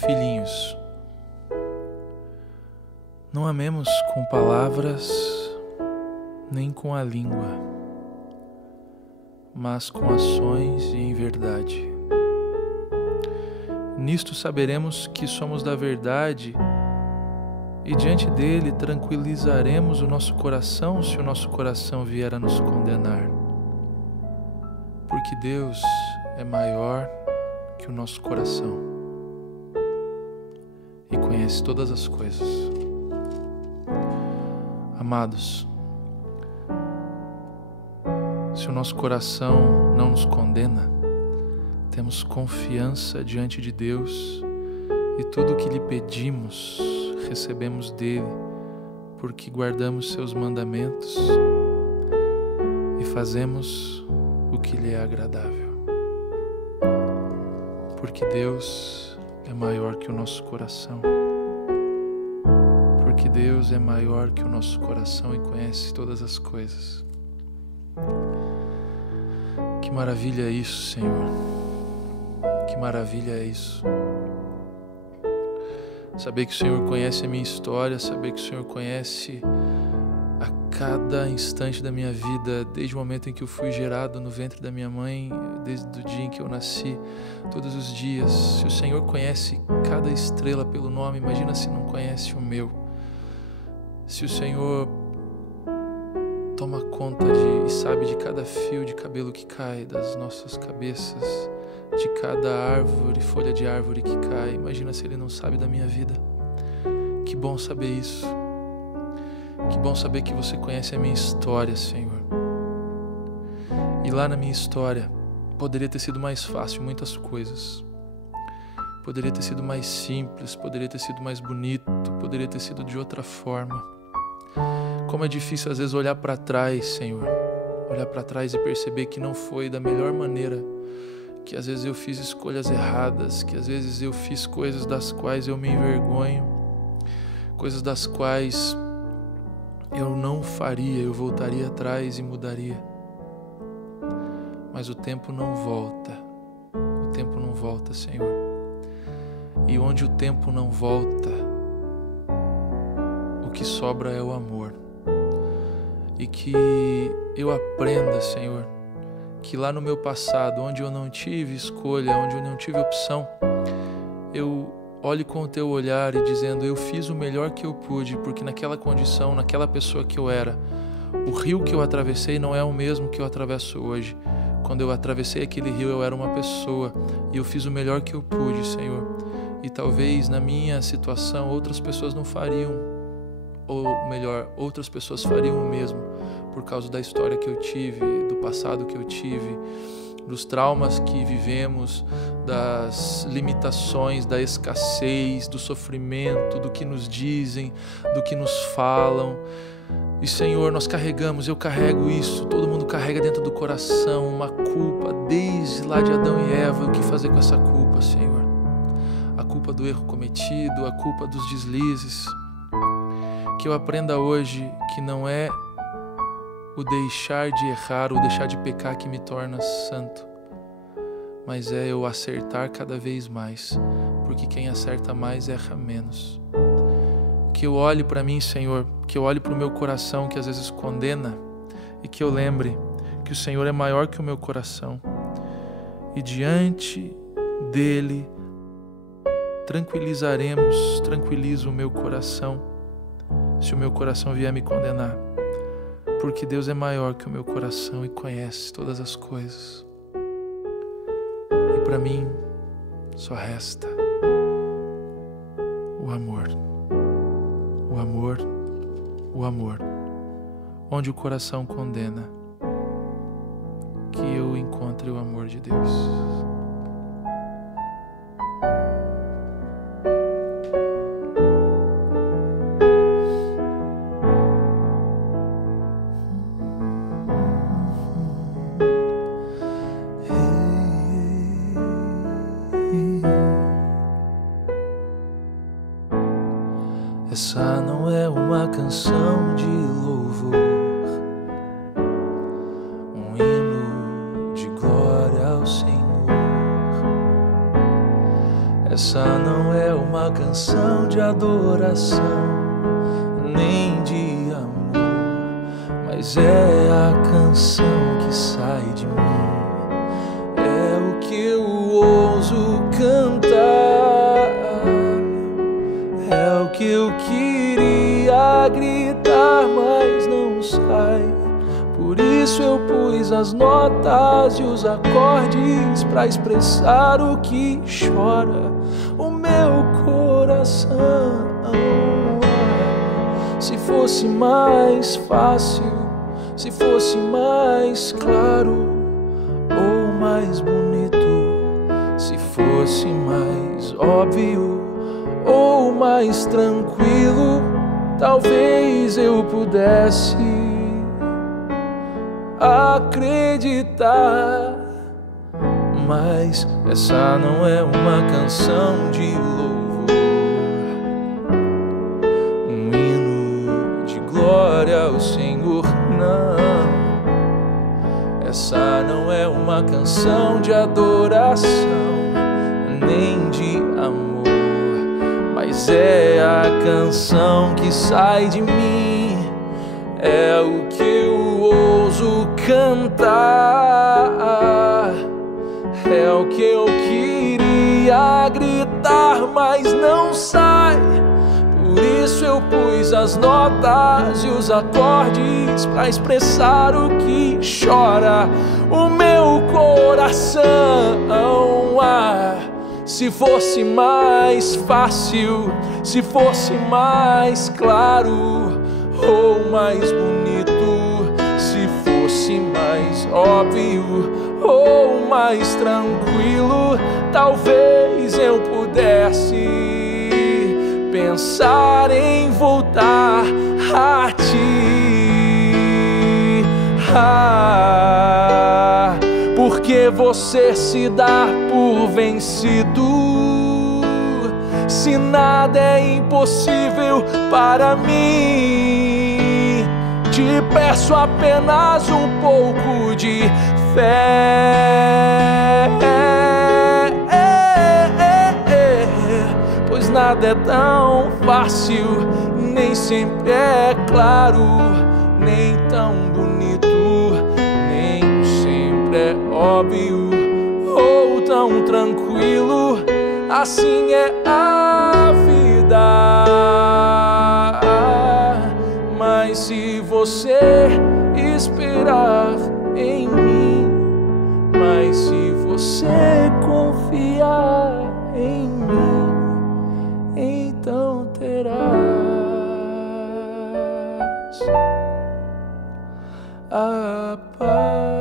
Filhinhos, não amemos com palavras nem com a língua, mas com ações e em verdade. Nisto saberemos que somos da verdade e diante dele tranquilizaremos o nosso coração se o nosso coração vier a nos condenar. Porque Deus é maior que o nosso coração e conhece todas as coisas. Amados, se o nosso coração não nos condena, temos confiança diante de Deus e tudo o que lhe pedimos recebemos dele, porque guardamos seus mandamentos e fazemos o que lhe é agradável. Porque Deus é maior que o nosso coração. Porque Deus é maior que o nosso coração e conhece todas as coisas. Que maravilha é isso, Senhor. Que maravilha é isso. Saber que o Senhor conhece a minha história, saber que o Senhor conhece a cada instante da minha vida, desde o momento em que eu fui gerado no ventre da minha mãe, desde o dia em que eu nasci, todos os dias. Se o Senhor conhece cada estrela pelo nome, imagina se não conhece o meu. Se o Senhor toma conta e sabe de cada fio de cabelo que cai das nossas cabeças, de cada árvore, folha de árvore que cai, imagina se Ele não sabe da minha vida. Que bom saber isso. Que bom saber que você conhece a minha história, Senhor. E lá na minha história, poderia ter sido mais fácil muitas coisas. Poderia ter sido mais simples, poderia ter sido mais bonito, poderia ter sido de outra forma. Como é difícil às vezes olhar para trás, Senhor. Olhar para trás e perceber que não foi da melhor maneira, que às vezes eu fiz escolhas erradas, que às vezes eu fiz coisas das quais eu me envergonho, coisas das quais eu não faria, eu voltaria atrás e mudaria. Mas o tempo não volta, Senhor. E onde o tempo não volta, o que sobra é o amor. E que eu aprenda, Senhor, que lá no meu passado, onde eu não tive escolha, onde eu não tive opção, eu olhe com o teu olhar e dizendo, eu fiz o melhor que eu pude, porque naquela condição, naquela pessoa que eu era, o rio que eu atravessei não é o mesmo que eu atravesso hoje. Quando eu atravessei aquele rio, eu era uma pessoa e eu fiz o melhor que eu pude, Senhor. E talvez na minha situação outras pessoas não fariam, ou melhor, outras pessoas fariam o mesmo, por causa da história que eu tive, do passado que eu tive, dos traumas que vivemos, das limitações, da escassez, do sofrimento, do que nos dizem, do que nos falam. E Senhor, nós carregamos, eu carrego isso, todo mundo carrega dentro do coração uma culpa, desde lá de Adão e Eva. O que fazer com essa culpa, Senhor? A culpa do erro cometido, a culpa dos deslizes. Que eu aprenda hoje que não é o deixar de errar, o deixar de pecar que me torna santo, mas é eu acertar cada vez mais, porque quem acerta mais erra menos. Que eu olhe para mim, Senhor, que eu olhe para o meu coração que às vezes condena e que eu lembre que o Senhor é maior que o meu coração e diante dele tranquilizo o meu coração se o meu coração vier me condenar. Porque Deus é maior que o meu coração e conhece todas as coisas. E para mim só resta o amor. O amor, o amor. Onde o coração condena, que eu encontre o amor de Deus. Essa não é uma canção de louvor, um hino de glória ao Senhor. Essa não é uma canção de adoração, nem de amor, mas é a canção que sai de mim. É o que eu ouso cantar, é o que eu queria gritar, mas não sai. Por isso eu pus as notas e os acordes pra expressar o que chora o meu coração. Se fosse mais fácil, se fosse mais claro ou mais bonito, se fosse mais óbvio ou mais tranquilo, talvez eu pudesse acreditar. Mas essa não é uma canção de louvor, um hino de glória ao Senhor, não. Essa não é uma canção de adoração, nem de amor, mas é a canção que sai de mim. É o que eu ouso cantar, é o que eu queria gritar, mas não sai. Por isso eu pus as notas e os acordes pra expressar o que chora o meu coração. Se fosse mais fácil, se fosse mais claro ou mais bonito, se fosse mais óbvio ou mais tranquilo, talvez eu pudesse pensar em voltar a ti. Porque você se dá por vencido, se nada é impossível para mim. Te peço apenas um pouco de fé, pois nada é tão fácil, nem sempre é claro, nem tão bonito, nem sempre é óbvio ou tão tranquilo. Assim é a vida. Mas se você esperar em mim, mas se você confiar em mim, então terás a paz.